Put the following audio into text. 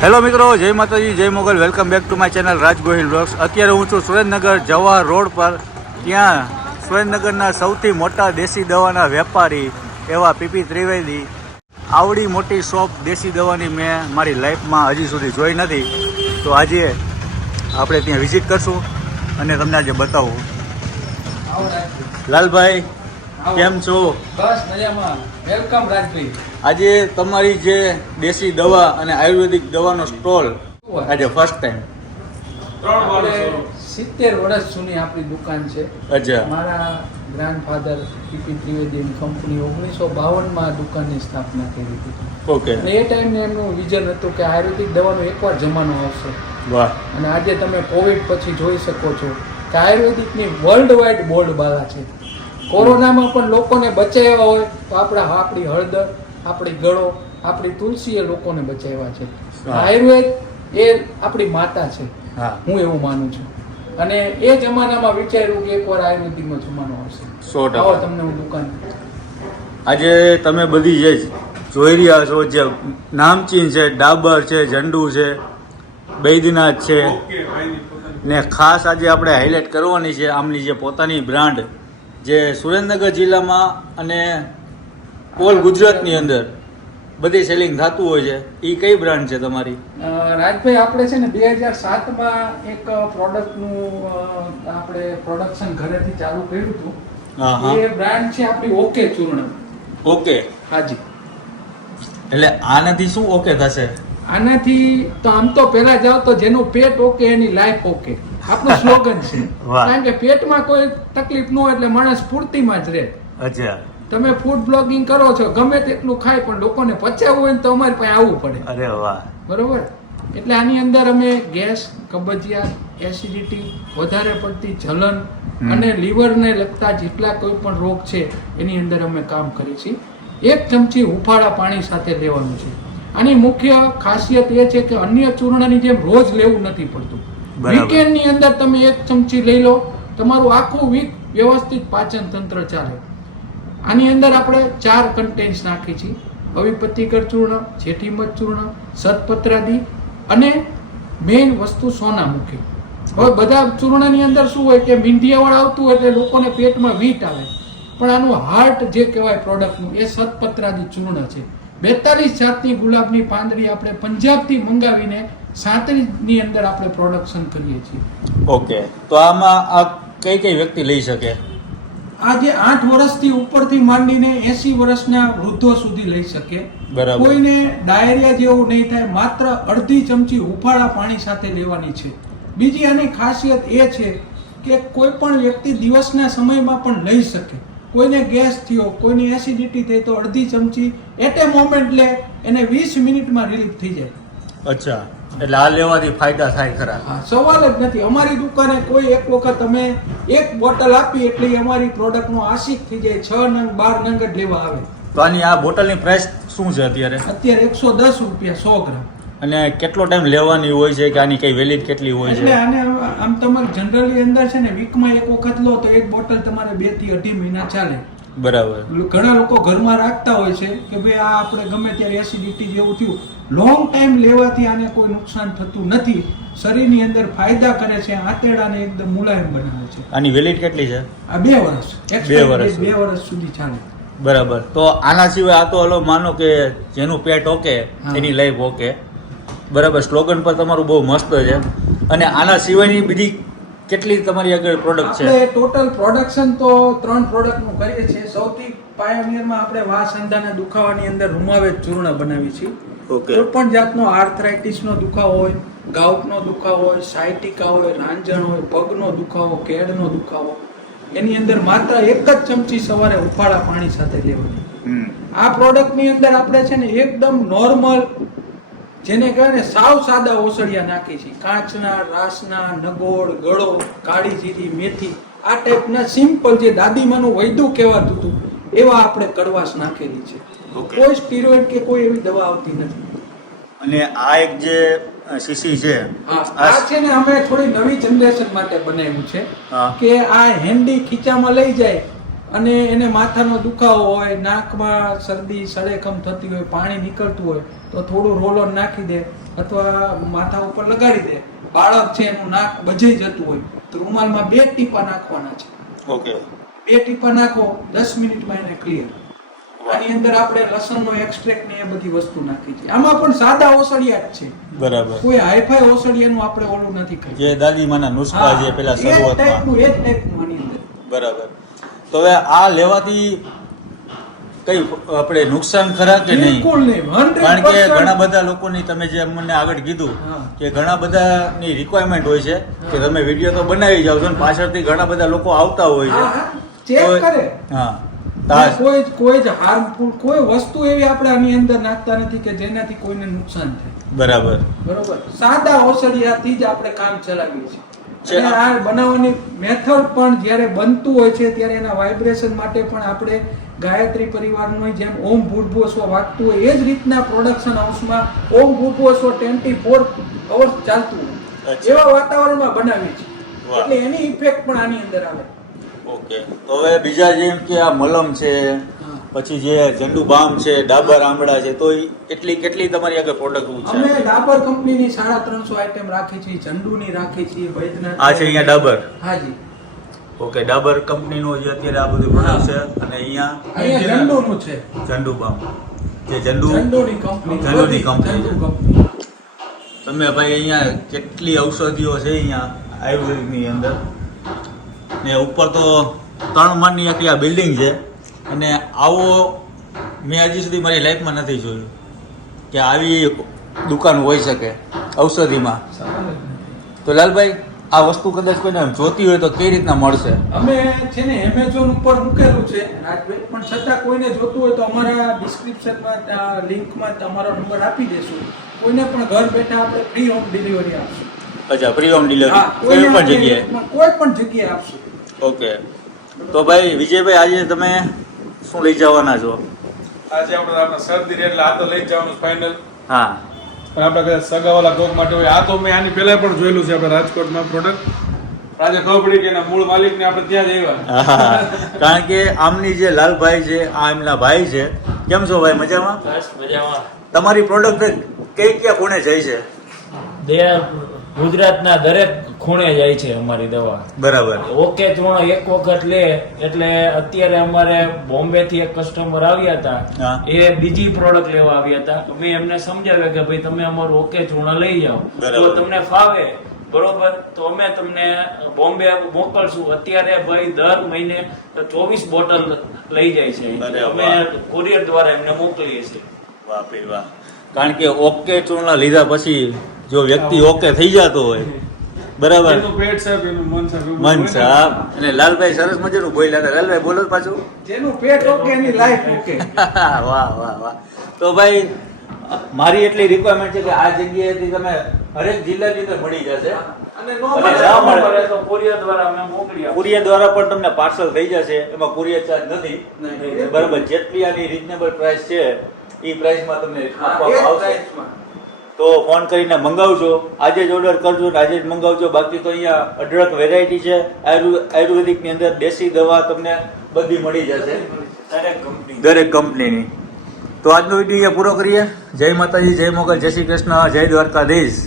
Hello મિત્રો, જય માતાજી, જય Mogal. Welcome back to my channel Raj Gohil blogs. અત્યારે હું છું સુરેન્દ્રનગર જવાહર રોડ પર. ત્યાં સુરેન્દ્રનગરના સૌથી મોટા દેશી દવાના વેપારી એવા પીપી ત્રિવેદી. આવડી મોટી શોપ દેશી દવાની મેં મારી લાઈફમાં હજી સુધી જોઈ નથી. તો આજે આપણે ત્યાં વિઝિટ કરશું અને તમને આજે બતાવું. લાલભાઈ, કેમ છો? બસ મજામાં. વેલકમ રાજભાઈ. આજે તમારી જે દેશી દવા અને આયુર્વેદિક દવાનો સ્ટોલ આજે ફર્સ્ટ ટાઈમ. 70 વર્ષ જૂની આપણી દુકાન છે. અચ્છા. મારા ગ્રાન્ડફાધર પીપી ત્રિવેદીની કંપની 1952માં દુકાનની સ્થાપના કરી હતી. ઓકે. અને એ ટાઈમને એમનું વિઝન હતું કે આયુર્વેદિક દવાનો એકવાર જમાનો આવશે. વાહ. અને આજે તમે કોવિડ પછી જોઈ શકો છો કે આયુર્વેદિકની વર્લ્ડ વાઇડ બોર્ડ બહાર છે. કોરોનામાં પણ લોકોને બચાવ્યા હોય તો આપણી હળદર, આપણી ગળો, આપણી તુલસી એ લોકોને બચાવ્યા છે. આયુર્વેદ એ આપણી માતા છે. હું એવું માનું છું. અને એ જમાનામાં વિચાર્યું કે એકવાર આયુર્વેદિકનો જમાનો આવશે. 100%. આવો તમને હું દુકાન. આજે તમે બધી જે જોઈ રહ્યા છો, જે નામચીન છે, ડાબર છે, ઝંડુ છે, બૈદ્યનાથ છે, ને ખાસ આજે આપણે હાઇલાઇટ કરવાની છે આમની જે પોતાની બ્રાન્ડ જે સુરેન્દ્રનગર જિલ્લામાં અને ઓલ ગુજરાતની અંદર બધી સેલિંગ થતું હોય છે. એ કઈ બ્રાન્ડ છે તમારી? રાજભાઈ, આપણે છે ને 2007માં એક પ્રોડક્ટનું આપણે પ્રોડક્શન ઘરેથી ચાલુ કર્યું હતું. એ બ્રાન્ડ છે આપણી ઓકે ચૂર્ણ. ઓકે. હાજી. એટલે આનાથી શું ઓકે થશે? આનાથી તો આમ તો પહેલા જાવ તો જેનું પેટ ઓકે એની લાઈફ ઓકે, આપણું સ્લોગન છે. કારણ કે પેટમાં કોઈ તકલીફ ન હોય એટલે માણસ પૂર્તિમાં જ રહે. અચ્છા. તમે ફૂડ બ્લોગિંગ કરો છો, ગમે તેટલું ખાય પણ લોકોને પચાવવું હોય તો અમારી પાસે આવવું પડે. અરે વાહ. બરોબર. એટલે આની અંદર અમે ગેસ, કબજિયાત, એસિડિટી, વધારે પડતી જલન અને લીવરને લગતા જેટલા કોઈ પણ રોગ છે એની અંદર અમે કામ કરીએ છીએ. 1 ચમચી હુંફાળા પાણી સાથે લેવાનું છે. આની મુખ્ય ખાસિયત એ છે કે અન્ય ચૂર્ણની જેમ રોજ લેવું નથી પડતું. વીકેન્ડની અંદર તમે 1 ચમચી લઈ લો, તમારું આખું વીક વ્યવસ્થિત પાચન તંત્ર ચાલે. આની અંદર આપણે 4 કન્ટેન્ટ્સ નાખી છીએ: અવિપત્તિકર ચૂર્ણ, જેઠીમધ ચૂર્ણ, સતપત્રાદી અને મેઇન વસ્તુ સોનામુખી. હવે બધા ચૂર્ણની અંદર શું હોય કે મીંઢિયાવાળ આવતું હોય એટલે લોકોને પેટમાં વીટ આવે, પણ આનું હાર્ટ જે કહેવાય પ્રોડક્ટનું એ સતપત્રાદી ચૂર્ણ છે. 42 જાતની ગુલાબની પાંદડી આપણે પંજાબથી મંગાવીને 37ની અંદર આપણે પ્રોડક્શન કરીએ છીએ. ઓકે. તો આમાં આ કઈ વ્યક્તિ લઈ શકે? આજે 8 વર્ષથી ઉપરથી માંડીને 80 વર્ષના વૃદ્ધો સુધી લઈ શકે. બરાબર. કોઈને ડાયરિયા જેવું નહીં થાય. માત્ર અડધી ચમચી હુંફાળા પાણી સાથે લેવાની છે. બીજી આની ખાસિયત એ છે કે કોઈ પણ વ્યક્તિ દિવસના સમયમાં પણ લઈ શકે. કોઈને ગેસ થયો, કોઈને એસિડિટી થઈ તો અડધી ચમચી એટ એ મોમેન્ટ લે, એને 20 મિનિટમાં રિલીફ થઈ જાય. અચ્છા. એટલે આ લેવાથી ફાયદા થાય ખરા? હા, સવાલ જ નથી. અમારી દુકાને કોઈ એક વખત અમે 1 બોટલ આપી એટલે અમારી પ્રોડક્ટનો આશિક થઈ જાય. 6 નંગ 12 નંગ જ લેવા આવે. તો આની આ બોટલની પ્રાઇસ શું છે અત્યારે? અત્યારે 110 રૂપિયા 100 ગ્રામ. અને કેટલો ટાઈમ લેવાની હોય છે કે આની કઈ વેલિડ કેટલી હોય છે? એટલે આને આમ તમારે જનરલી અંદર છે ને વીકમાં 1 વખત લો તો 1 બોટલ તમારે 2 થી 2.5 મહિના ચાલે. બરાબર. ઘણા લોકો ઘરમાં રાખતા હોય છે કે ભાઈ આ આપણે ગમે ત્યારે એસિડિટી જેવું થયું, લોંગ ટાઈમ લેવાથી આને કોઈ નુકસાન થતું નથી. શરીરની અંદર ફાયદા કરે છે, આંતરડાને એકદમ મુલાયમ બનાવે છે. આની વેલિડ કેટલી છે? આ 2 વર્ષ. 2 વર્ષ સુધી ચાલે. બરાબર. તો આના સિવાય આ તો હલો માનો કે જેનું પેટ ઓકે એની લાઈફ ઓકે. બરાબર. સ્લોગન પર તમારું બહુ મસ્ત છે. અને આના સિવાયની બીજી કેટલી તમારી આગળ પ્રોડક્ટ છે? આપણે ટોટલ પ્રોડક્શન તો 3 પ્રોડક્ટનું કરીએ છીએ. સૌથી પાયોનિયરમાં આપણે વાહ સાંધાના દુખાવાની અંદર રૂમાવેદ ચૂર્ણ બનાવી છીએ. ઓકે. કોઈ પણ જાતનો આર્થરાઇટિસનો દુખાવો હોય, ગાઉટનો દુખાવો હોય, સાયટિકા હોય, રાંજણ હોય, પગનો દુખાવો, કેળનો દુખાવો, એની અંદર માત્ર 1 જ ચમચી સવારે હુંફાળા પાણી સાથે લેવાની. આ પ્રોડક્ટની અંદર આપણે છે ને એકદમ નોર્મલ, જેને કહેવાય ને સાવ સાદા ઓસડિયા નાખી છે. કાચના, રાસના, નગોળ, ગળો, કાળી જીરી, મેથી, આ ટાઈપના સિમ્પલ જે દાદીમાનું વૈદું કહેવાતું હતું એવા આપણે કડવાશ નાખેલી છે. કોઈ સ્ટીરોઇડ કે કોઈ એવી દવા આવતી નથી. અને આ એક જે સીસી છે, આ છે ને અમે થોડી નવી જનરેશન માટે બનાવ્યું છે કે આ હેન્ડી ખીચામાં લઈ જાય અને એને માથાનો દુખાવો હોય, નાકમાં શરદી સળેખમ થતી હોય, પાણી નીકળતું હોય તો થોડું રોલ ઓન નાખી દે અથવા માથા ઉપર લગાડી દે. બાળક છે એનું નાક બજાઈ જતું હોય તો રૂમાલમાં 2 ટીપા નાખવાના છે. ઓકે 2 ટીપા નાખો 10 મિનિટમાં એને ક્લિયર. આની અંદર આપણે લસણનો એક્સ્ટ્રેક્ટ ને એ બધી વસ્તુ નાખી છે. આમાં પણ સાદા ઓસડિયા જ છે, બરાબર. કોઈ હાઈફાઈ ઓસડિયાનું આપણે ઓલું નથી કર્યું. જે દાદીમાના નુસ્ખા જે પેલા શરૂઆતમાં. એ ટાઈપનું આની અંદર. બરાબર. તો હવે આ લેવાથી કઈ આપણે નુકસાન ખરા કે નહીં? બિલકુલ નહીં, 100%. કારણ કે ઘણા બધા લોકોની તમે જે મને આગળ કીધું કે ઘણા બધાની રિક્વાયરમેન્ટ હોય છે કે તમે વિડીયો તો બનાવી જાવ છો ને પાછળથી ઘણા બધા લોકો આવતા હોય છે. ચેક કરે. હા, કોઈ જ હાર્મફુલ કોઈ વસ્તુ એવી આપણે આની અંદર નાખતા નથી કે જેનાથી કોઈને નુકસાન થાય. બરાબર. બરોબર. સાદા ઓસડિયાથી જ આપણે કામ ચલાવીએ છીએ. અને આ બનાવવાની મેથડ પણ જ્યારે બનતું હોય છે ત્યારે એના વાઇબ્રેશન માટે પણ આપણે ગાયત્રી પરિવારનો જેમ ઓમ ભૂર્ભુવસ્વ વાગતું હોય એ જ રીતના પ્રોડક્શન હાઉસમાં ઓમ ભૂર્ભુવસ્વ 24 અવર્સ ચાલતું હોય એવા વાતાવરણમાં બનાવી છે. એટલે એની ઇફેક્ટ પણ આની અંદર આવે. ઓકે. તો હવે બીજા જેમ કે આ મલમ છે, પછી જે ઝંડુ બામ છે, ડાબર આમળા છે, તો કેટલી તમારી આગળ પ્રોડક્ટ છે? અમે ડાબર કંપનીની 350 આઈટમ રાખી છે, ઝંડુની રાખી છે, વૈદ્યનાથ. આ છે અહીંયા ડાબર. હાજી. ઓકે. ડાબર કંપનીનું જે અત્યારે આ બધું પ્રોડક્ટ છે અને અહીંયા ઝંડુનું છે. ઝંડુ બામ જે ઝંડુની કંપની. તમે ભાઈ અહીંયા કેટલી ઔષધિઓ છે અહીંયા આયુર્વેદની અંદર ને ઉપર તો 3 માળની આખી આ બિલ્ડિંગ છે અને આવો મેં હજી સુધી મારી લાઈફમાં નથી જોયું કે આવી દુકાન હોઈ શકે ઔષધિમાં. તો લાલભાઈ આ વસ્તુ કદાચ કોઈને જોતી હોય તો કઈ રીતના મળશે? અમે છે ને એમેઝોન ઉપર મૂકેલું છે રાજભાઈ, પણ છતાં કોઈને જોતું હોય તો અમારા ડિસ્ક્રિપ્શનમાં લિંકમાં તમારો નંબર આપી દેશું. કોઈને પણ ઘર બેઠા આપણે ફ્રી હોમ ડિલિવરી આપશું. અચ્છા, ફ્રી હોમ ડિલિવરી કોઈ પણ જગ્યાએ? કોઈ પણ જગ્યાએ આપશું. ઓકે. તો ભાઈ વિજયભાઈ આજે તમે શું લઈ જવાના છો? આજે આપણે શરદી રહે એટલે આ તો લઈ જવાનું ફાઇનલ. હા. પણ આપણે કદાચ સગાવાલા કોક માટે હોય. આ તો મેં આની પહેલા પણ જોયેલું છે આપણે રાજકોટમાં પ્રોડક્ટ. આજે ખબર પડી કે એના મૂળ માલિકને આપણે ત્યાં જ આવ્યા. કારણ કે આમની જે લાલભાઈ છે આ એમના ભાઈ છે. કેમ છો ભાઈ? મજામાં? બસ મજામાં. તમારી પ્રોડક્ટ કઈ ક્યાં કોને જાય છે? ગુજરાતના દરેક ખૂણે જાય છે અમારી દવા. બરાબર. ઓકે ચૂર્ણ એક વખત લે એટલે અત્યારે અમારે બોમ્બે થી એક કસ્ટમર આવ્યા હતા, એ બીજી પ્રોડક્ટ લેવા આવ્યા હતા. મેં એમને સમજાવ્યા કે ભાઈ તમે અમારું ઓકે ચૂર્ણ લઈ જાઓ, તો તમને ફાવે બરોબર તો અમે તમને બોમ્બે મોકલશું. અત્યારે ભાઈ દર મહિને 24 બોટલ લઈ જાય છે, અમે કુરિયર દ્વારા એમને મોકલીએ છીએ. વાહ ભાઈ વાહ. કારણ કે ઓકે ચૂર્ણ લીધા પછી જો વ્યક્તિ ઓકે થઈ જતો હોય, બરાબર, એનું પેટ સાહેબ એનું મન સાહેબ મન સાહેબ. અને લાલભાઈ સરસ મજાનું બોલ્યા હતા. લાલભાઈ બોલો પાછું. જેનું પેટ ઓકે એની લાઈફ ઓકે. વાહ વાહ વાહ. તો ભાઈ મારી એટલી રિક્વાયરમેન્ટ છે કે આ જગ્યાએથી તમે હરેક જિલ્લાની અંદર મળી જશે અને ના મળે તો કુરિયર દ્વારા અમે મોકલી આપીએ. કુરિયર દ્વારા પણ તમને પાર્સલ થઈ જશે, એમાં કુરિયર ચાર્જ નથી. બરાબર. જેટલી આની રીઝનેબલ પ્રાઇસ છે એ પ્રાઇસમાં તમને આપવામાં આવશે. તો ફોન કરીને મંગાવજો, આજે જ ઓર્ડર કરજો ને આજે જ મંગાવજો. બાકી તો અહીંયા અઢળક વેરાયટી છે આયુર્વેદિકની અંદર. દેશી દવા તમને બધી મળી જશે દરેક કંપનીની. તો આજનો વિડીયો અહીંયા પૂરો કરીએ. જય માતાજી, જય મોગલ, જય શ્રી કૃષ્ણ, જય દ્વારકાધીશ.